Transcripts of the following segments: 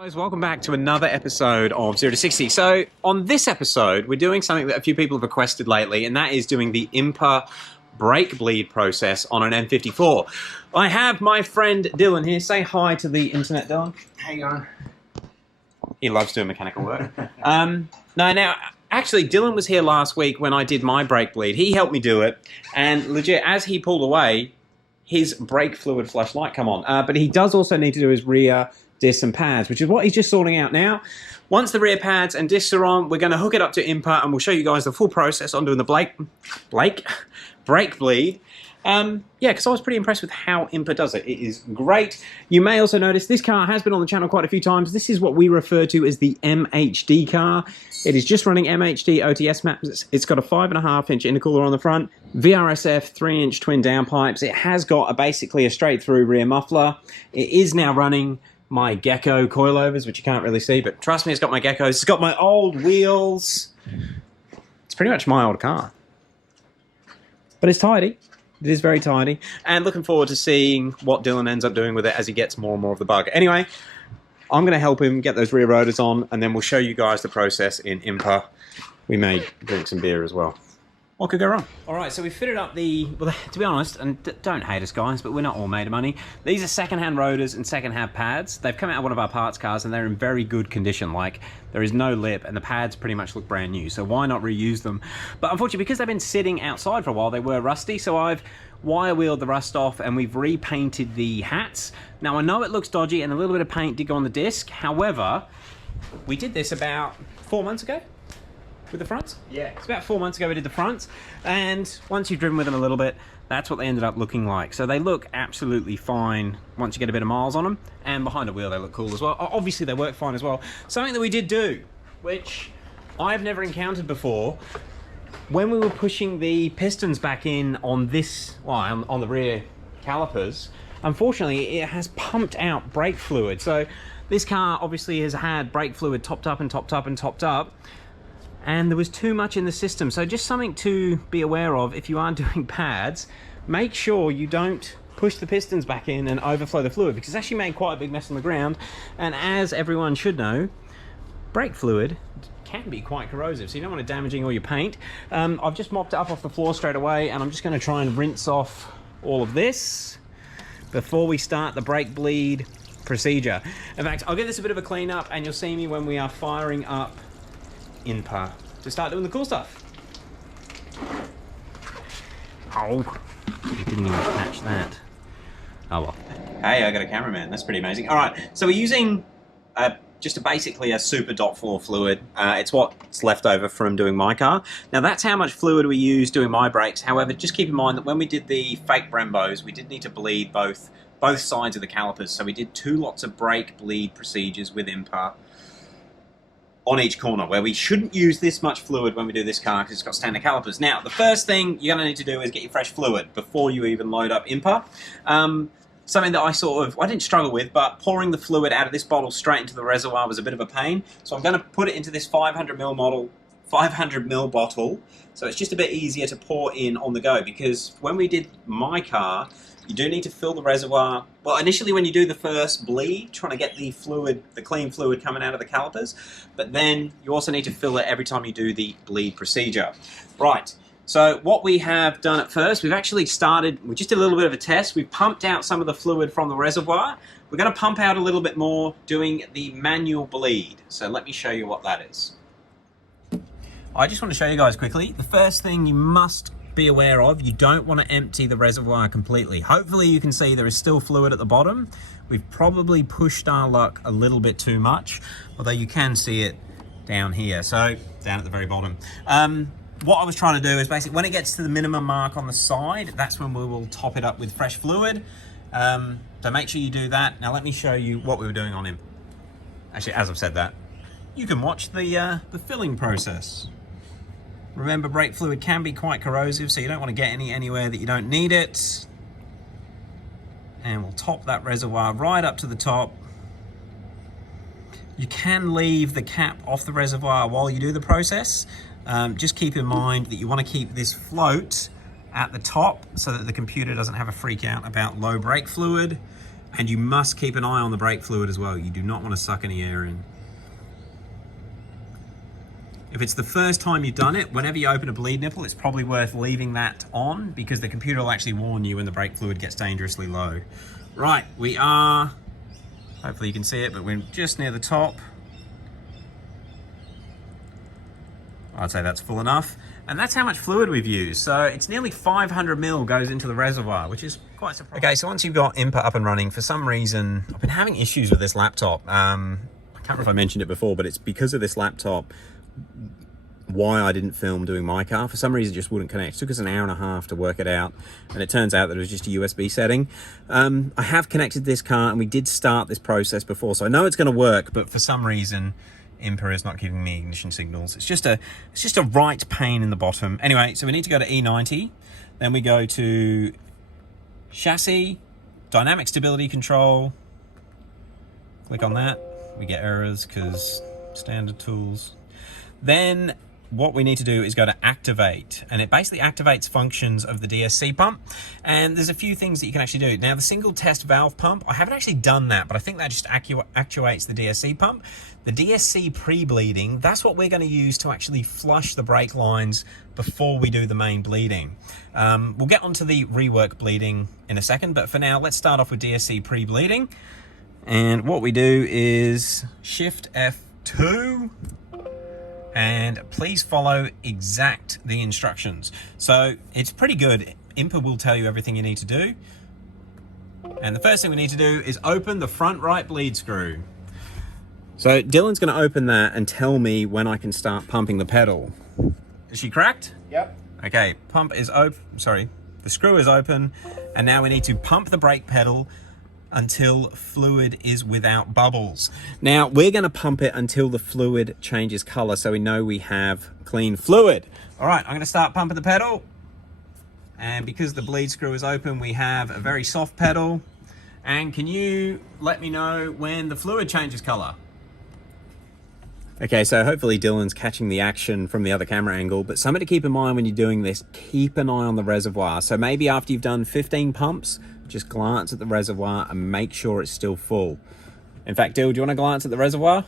Guys, welcome back to another episode of 0 to 60. So on this episode, we're doing something that a few people have requested lately, and that is doing the INPA brake bleed process on an M54. I have my friend Dylan here. Say hi to the internet, Dylan. Hang on. He loves doing mechanical work. Now, actually, Dylan was here last week when I did my brake bleed. He helped me do it, and legit, as he pulled away, his brake fluid flush light come on. But he does also need to do his rear discs and pads, which is what he's just sorting out now. Once the rear pads and discs are on, we're going to hook it up to INPA, and we'll show you guys the full process on doing the brake bleed. Yeah, because I was pretty impressed with how INPA does it. It is great. You may also notice this car has been on the channel quite a few times. This is what we refer to as the MHD car. It is just running MHD OTS maps. It's got a 5.5-inch intercooler on the front, VRSF 3-inch twin downpipes. It has got basically a straight-through rear muffler. It is now running my Gecko coilovers, which you can't really see, but trust me, it's got my Geckos. It's got my old wheels. It's pretty much my old car. But it's tidy. It is very tidy. And looking forward to seeing what Dylan ends up doing with it as he gets more and more of the bug. Anyway, I'm going to help him get those rear rotors on, and then we'll show you guys the process in INPA. We may drink some beer as well. What could go wrong? All right, so we fitted up the, well, to be honest, and don't hate us guys, but we're not all made of money. These are second-hand rotors and second-hand pads. They've come out of one of our parts cars, and they're in very good condition. Like, there is no lip, and the pads pretty much look brand new, so why not reuse them? But unfortunately, because they've been sitting outside for a while, they were rusty, so I've wire wheeled the rust off, and we've repainted the hats. Now, I know it looks dodgy, and a little bit of paint did go on the disc. However, we did this about 4 months ago. With the fronts? Yeah. It's about 4 months ago we did the fronts, and once you've driven with them a little bit, that's what they ended up looking like. So they look absolutely fine once you get a bit of miles on them, and behind the wheel they look cool as well. Obviously they work fine as well. Something that we did do, which I've never encountered before, when we were pushing the pistons back in on this, well, on the rear calipers, unfortunately it has pumped out brake fluid. So this car obviously has had brake fluid topped up and topped up and topped up, and there was too much in the system. So just something to be aware of if you are doing pads, make sure you don't push the pistons back in and overflow the fluid, because it's actually made quite a big mess on the ground. And as everyone should know, brake fluid can be quite corrosive, so you don't want it damaging all your paint. I've just mopped it up off the floor straight away, and I'm just going to try and rinse off all of this before we start the brake bleed procedure. In fact, I'll give this a bit of a clean up, and you'll see me when we are firing up INPA to start doing the cool stuff. Oh, didn't even catch that. Oh well. Hey, I got a cameraman. That's pretty amazing. All right, so we're using just basically a super dot floor fluid. It's what's left over from doing my car. Now that's how much fluid we use doing my brakes. However, just keep in mind that when we did the fake Brembos, we did need to bleed both sides of the calipers. So we did 2 lots of brake bleed procedures with INPA on each corner, where we shouldn't use this much fluid when we do this car because it's got standard calipers. Now, the first thing you're going to need to do is get your fresh fluid before you even load up INPA. Something that I didn't struggle with, but pouring the fluid out of this bottle straight into the reservoir was a bit of a pain. So I'm going to put it into this 500ml bottle, so it's just a bit easier to pour in on the go, because when we did my car, you do need to fill the reservoir. Well, initially when you do the first bleed, trying to get the fluid, the clean fluid coming out of the calipers, but then you also need to fill it every time you do the bleed procedure. Right, so what we have done at first, we just did a little bit of a test. We pumped out some of the fluid from the reservoir. We're going to pump out a little bit more doing the manual bleed. So let me show you what that is. I just want to show you guys quickly. The first thing you must be aware of, you don't want to empty the reservoir completely. Hopefully you can see there is still fluid at the bottom. We've probably pushed our luck a little bit too much, although you can see it down here, so down at the very bottom. What I was trying to do is basically when it gets to the minimum mark on the side, that's when we will top it up with fresh fluid. So make sure you do that. Now let me show you what we were doing on him. Actually, as I've said that, you can watch the filling process. Remember, brake fluid can be quite corrosive, so you don't want to get anywhere that you don't need it. And we'll top that reservoir right up to the top. You can leave the cap off the reservoir while you do the process. Just keep in mind that you want to keep this float at the top so that the computer doesn't have a freak out about low brake fluid. And you must keep an eye on the brake fluid as well. You do not want to suck any air in. If it's the first time you've done it, whenever you open a bleed nipple, it's probably worth leaving that on because the computer will actually warn you when the brake fluid gets dangerously low. Right, we are, hopefully you can see it, but we're just near the top. I'd say that's full enough. And that's how much fluid we've used. So it's nearly 500 mil goes into the reservoir, which is quite surprising. Okay, so once you've got INPA up and running, for some reason, I've been having issues with this laptop. I can't remember if I mentioned it before, but it's because of this laptop why I didn't film doing my car. For some reason, it just wouldn't connect. It took us an hour and a half to work it out, and it turns out that it was just a USB setting. I have connected this car, and we did start this process before, so I know it's going to work, but for some reason, INPA is not giving me ignition signals. It's just a right pain in the bottom. Anyway, so we need to go to E90, then we go to chassis, dynamic stability control, click on that. We get errors because standard tools. Then what we need to do is go to activate, and it basically activates functions of the DSC pump. And there's a few things that you can actually do. Now, the single test valve pump, I haven't actually done that, but I think that just actuates the DSC pump. The DSC pre-bleeding, that's what we're going to use to actually flush the brake lines before we do the main bleeding. We'll get onto the rework bleeding in a second, but for now, let's start off with DSC pre-bleeding. And what we do is Shift F2, and please follow the instructions. So it's pretty good. INPA will tell you everything you need to do. And the first thing we need to do is open the front right bleed screw. So Dylan's going to open that and tell me when I can start pumping the pedal. Is she cracked? Yep. Okay, pump is open. Sorry, the screw is open, and now we need to pump the brake pedal until fluid is without bubbles. Now we're going to pump it until the fluid changes color, so we know we have clean fluid. All right, I'm going to start pumping the pedal, and because the bleed screw is open, we have a very soft pedal. And can you let me know when the fluid changes color? Okay, so hopefully Dylan's catching the action from the other camera angle, but something to keep in mind when you're doing this, keep an eye on the reservoir. So maybe after you've done 15 pumps, just glance at the reservoir and make sure it's still full. In fact, Dyl, do you want to glance at the reservoir?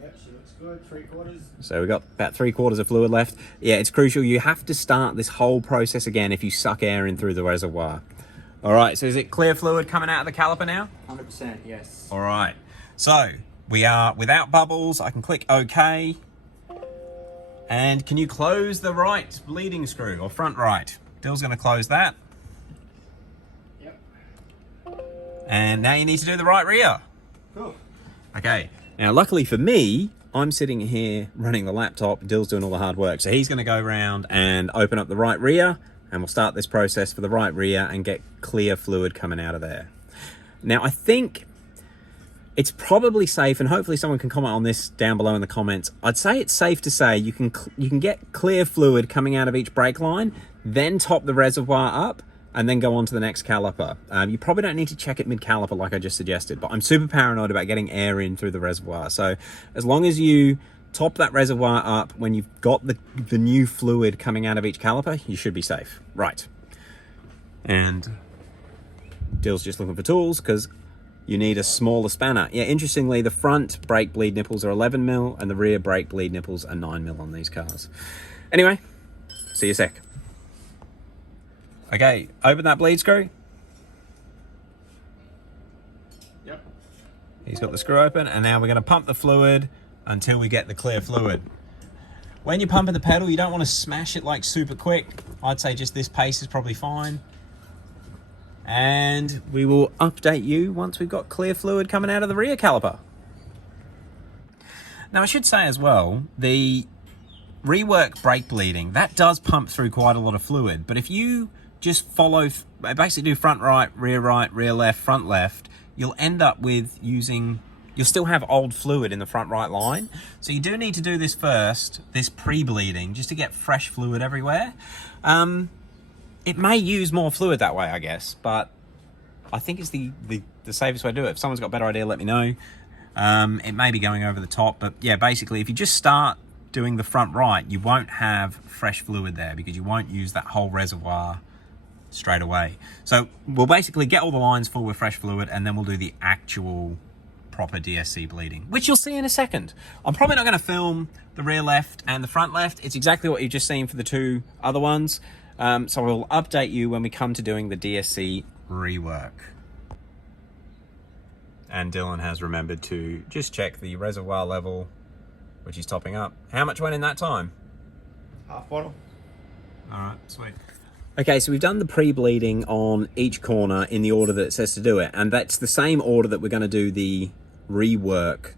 Yep, she looks good, 3/4. So we've got about 3/4 of fluid left. Yeah, it's crucial. You have to start this whole process again if you suck air in through the reservoir. All right, so is it clear fluid coming out of the caliper now? 100%, yes. All right, so we are without bubbles. I can click OK. And can you close the right bleeding screw, or front right? Dill's going to close that. Yep. And now you need to do the right rear. Cool. Okay, now luckily for me, I'm sitting here running the laptop. Dill's doing all the hard work. So he's going to go around and open up the right rear, and we'll start this process for the right rear and get clear fluid coming out of there. Now, I think it's probably safe, and hopefully someone can comment on this down below in the comments. I'd say it's safe to say you can get clear fluid coming out of each brake line, then top the reservoir up, and then go on to the next caliper. You probably don't need to check it mid-caliper like I just suggested, but I'm super paranoid about getting air in through the reservoir. So as long as you top that reservoir up when you've got the new fluid coming out of each caliper, you should be safe. Right. And Dill's just looking for tools because you need a smaller spanner. Yeah, interestingly, the front brake bleed nipples are 11 mil and the rear brake bleed nipples are 9 mil on these cars. Anyway, see you a sec. Okay, open that bleed screw. Yep. He's got the screw open, and now we're going to pump the fluid until we get the clear fluid. When you're pumping the pedal, you don't want to smash it like super quick. I'd say just this pace is probably fine. And we will update you once we've got clear fluid coming out of the rear caliper. Now I should say as well, the rework brake bleeding, that does pump through quite a lot of fluid, but if you just basically do front right, rear left, front left, you'll end up with you'll still have old fluid in the front right line. So you do need to do this first, this pre-bleeding, just to get fresh fluid everywhere. It may use more fluid that way, I guess, but I think it's the safest way to do it. If someone's got a better idea, let me know. It may be going over the top, but yeah, basically, if you just start doing the front right, you won't have fresh fluid there because you won't use that whole reservoir straight away. So we'll basically get all the lines full with fresh fluid, and then we'll do the actual proper DSC bleeding, which you'll see in a second. I'm probably not going to film the rear left and the front left. It's exactly what you've just seen for the two other ones. So we'll update you when we come to doing the DSC rework. And Dylan has remembered to just check the reservoir level, which he's topping up. How much went in that time? Half bottle. All right, sweet. Okay, so we've done the pre-bleeding on each corner in the order that it says to do it, and that's the same order that we're going to do the rework.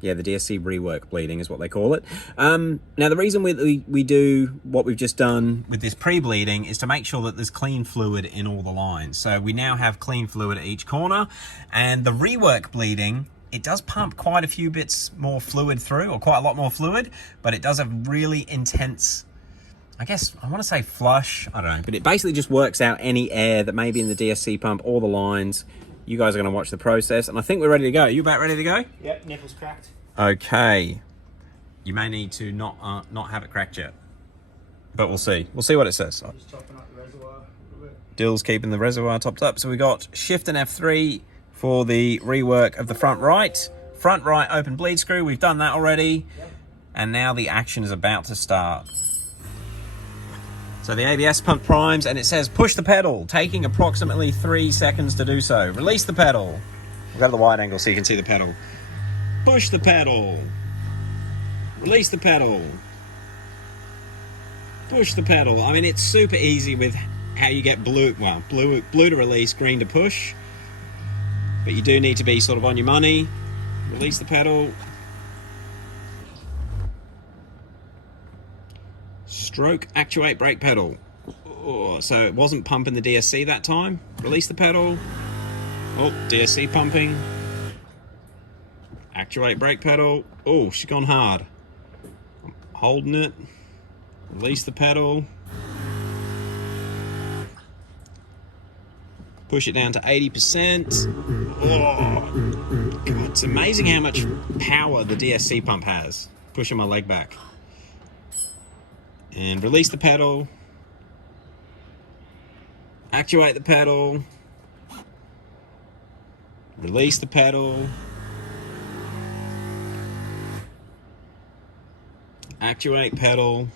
Yeah, the DSC rework bleeding is what they call it. Now, the reason we do what we've just done with this pre-bleeding is to make sure that there's clean fluid in all the lines. So we now have clean fluid at each corner, and the rework bleeding, it does pump quite a few bits more fluid through, or quite a lot more fluid, but it does a really intense, I guess, I want to say flush, I don't know, but it basically just works out any air that may be in the DSC pump, all the lines. You guys are going to watch the process, and I think we're ready to go. Are you about ready to go? Yep, nipples cracked. Okay. You may need to not have it cracked yet, but we'll see. We'll see what it says. Just topping up the reservoir a little bit. Dill's keeping the reservoir topped up. So we got Shift and F3 for the rework of the front right. Front right open bleed screw. We've done that already. Yep. And now the action is about to start. So the ABS pump primes, and it says push the pedal, taking approximately 3 seconds to do so. Release the pedal. We'll go to the wide angle so you can see the pedal. Push the pedal. Release the pedal. Push the pedal. I mean, it's super easy with how you get blue to release, green to push. But you do need to be sort of on your money. Release the pedal. Stroke, actuate, brake pedal. Oh, so it wasn't pumping the DSC that time. Release the pedal. Oh, DSC pumping. Actuate, brake pedal. Oh, she's gone hard. I'm holding it. Release the pedal. Push it down to 80%. Oh, God, it's amazing how much power the DSC pump has. Pushing my leg back. And release the pedal. Actuate the pedal. Release the pedal. Actuate pedal.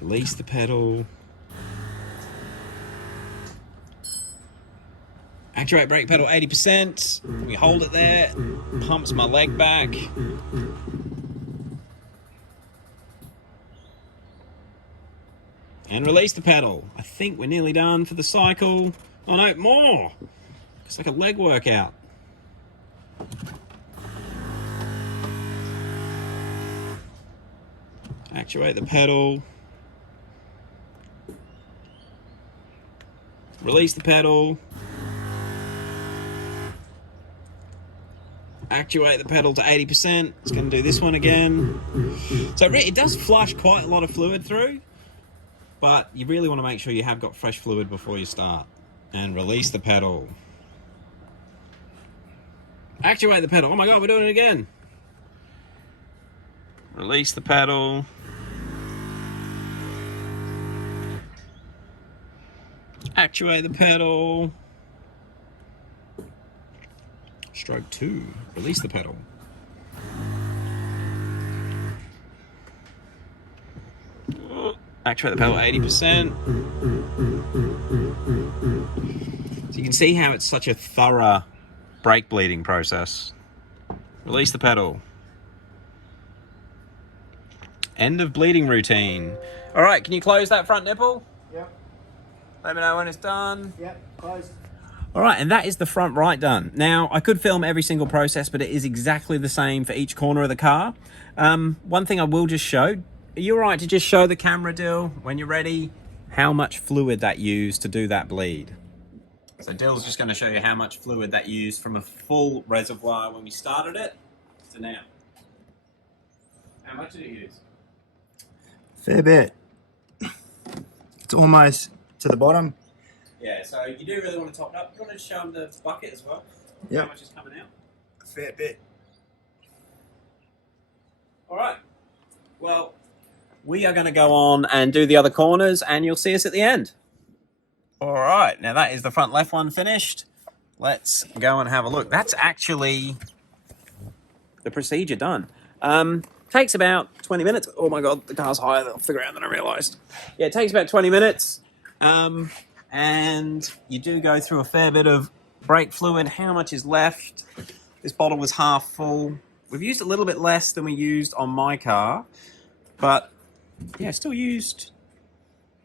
Release the pedal. Actuate brake pedal 80%. We hold it there. Pumps my leg back. And release the pedal. I think we're nearly done for the cycle. Oh no, more! It's like a leg workout. Actuate the pedal. Release the pedal. Actuate the pedal to 80%. It's going to do this one again. So it does flush quite a lot of fluid through, but you really want to make sure you have got fresh fluid before you start. And release the pedal. Actuate the pedal. Oh my God, we're doing it again. Release the pedal. Actuate the pedal. Stroke 2. Release the pedal. Actuate the pedal 80%. So you can see how it's such a thorough brake bleeding process. Release the pedal. End of bleeding routine. All right, can you close that front nipple? Yep. Let me know when it's done. Yep, closed. All right, and that is the front right done. Now, I could film every single process, but it is exactly the same for each corner of the car. One thing I will just show, are you all right to just show the camera, Dill, when you're ready, how much fluid that used to do that bleed? So Dill's just going to show you how much fluid that used from a full reservoir when we started it to now. How much did it use? Fair bit. It's almost to the bottom. Yeah, so you do really want to top it up. You want to show them the bucket as well? Yep. How much is coming out? A fair bit. All right. Well, we are going to go on and do the other corners, and you'll see us at the end. All right, now that is the front left one finished. Let's go and have a look. That's actually the procedure done. Takes about 20 minutes. Oh my God, the car's higher off the ground than I realized. Yeah, it takes about 20 minutes. And you do go through a fair bit of brake fluid. How much is left? This bottle was half full. We've used a little bit less than we used on my car, but yeah, still used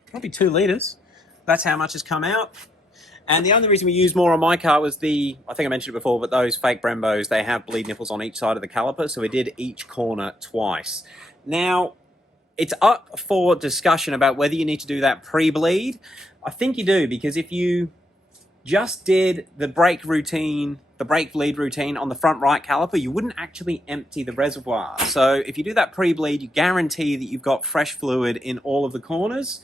probably 2 litres. That's how much has come out. And the only reason we used more on my car was I think I mentioned it before, but those fake Brembos, they have bleed nipples on each side of the caliper, so we did each corner twice. Now, it's up for discussion about whether you need to do that pre-bleed. I think you do, because if you just did the brake bleed routine on the front right caliper, you wouldn't actually empty the reservoir. So if you do that pre-bleed, you guarantee that you've got fresh fluid in all of the corners.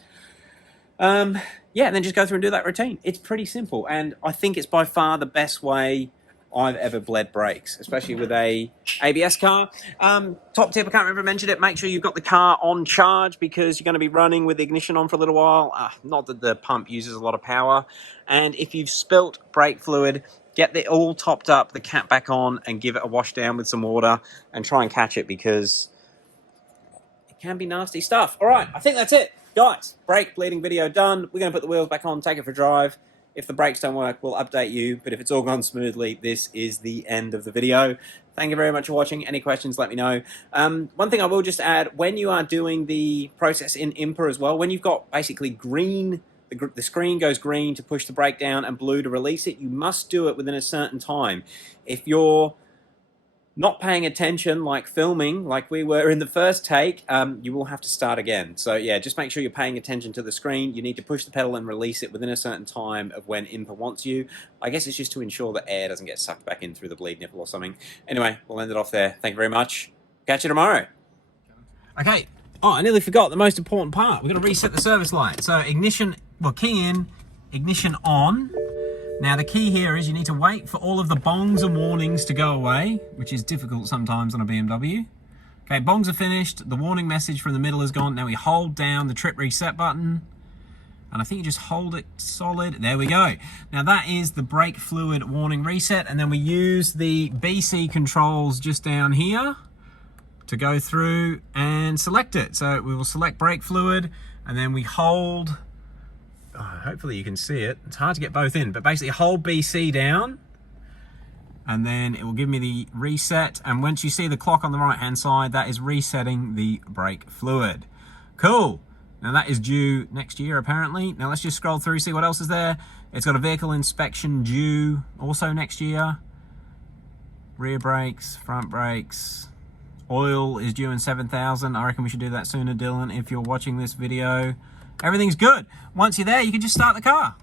Yeah, and then just go through and do that routine. It's pretty simple, and I think it's by far the best way I've ever bled brakes, especially with a ABS car. Top tip, I can't remember if I mentioned it, make sure you've got the car on charge, because you're going to be running with the ignition on for a little while. Not that the pump uses a lot of power. And if you've spilt brake fluid, get it all topped up, the cap back on, and give it a wash down with some water, and try and catch it, because it can be nasty stuff. All right, I think that's it. Guys, brake bleeding video done. We're going to put the wheels back on, take it for a drive. If the brakes don't work, we'll update you. But if it's all gone smoothly, this is the end of the video. Thank you very much for watching. Any questions, let me know. One thing I will just add, when you are doing the process in INPA as well, when you've got basically green, the screen goes green to push the brake down and blue to release it, you must do it within a certain time. If you're not paying attention, like filming, like we were in the first take, you will have to start again. So yeah, just make sure you're paying attention to the screen. You need to push the pedal and release it within a certain time of when INPA wants you. I guess it's just to ensure that air doesn't get sucked back in through the bleed nipple or something. Anyway, we'll end it off there. Thank you very much. Catch you tomorrow. Okay. Oh, I nearly forgot the most important part. We've got to reset the service light. So ignition, well, key in, ignition on. Now the key here is you need to wait for all of the bongs and warnings to go away, which is difficult sometimes on a BMW. Okay, bongs are finished, the warning message from the middle is gone. Now we hold down the trip reset button, and I think you just hold it solid. There we go. Now that is the brake fluid warning reset, and then we use the BC controls just down here to go through and select it. So we will select brake fluid, and then we hold, hopefully you can see it. It's hard to get both in, but basically hold BC down, and then it will give me the reset. And once you see the clock on the right hand side, that is resetting the brake fluid. Cool. Now that is due next year apparently. Now let's just scroll through, see what else is there. It's got a vehicle inspection due also next year. Rear brakes, front brakes. Oil is due in 7,000. I reckon we should do that sooner, Dylan, if you're watching this video. Everything's good. Once you're there, you can just start the car.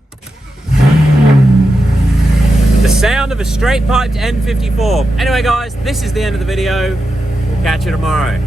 The sound of a straight piped N54. Anyway, guys, this is the end of the video. We'll catch you tomorrow.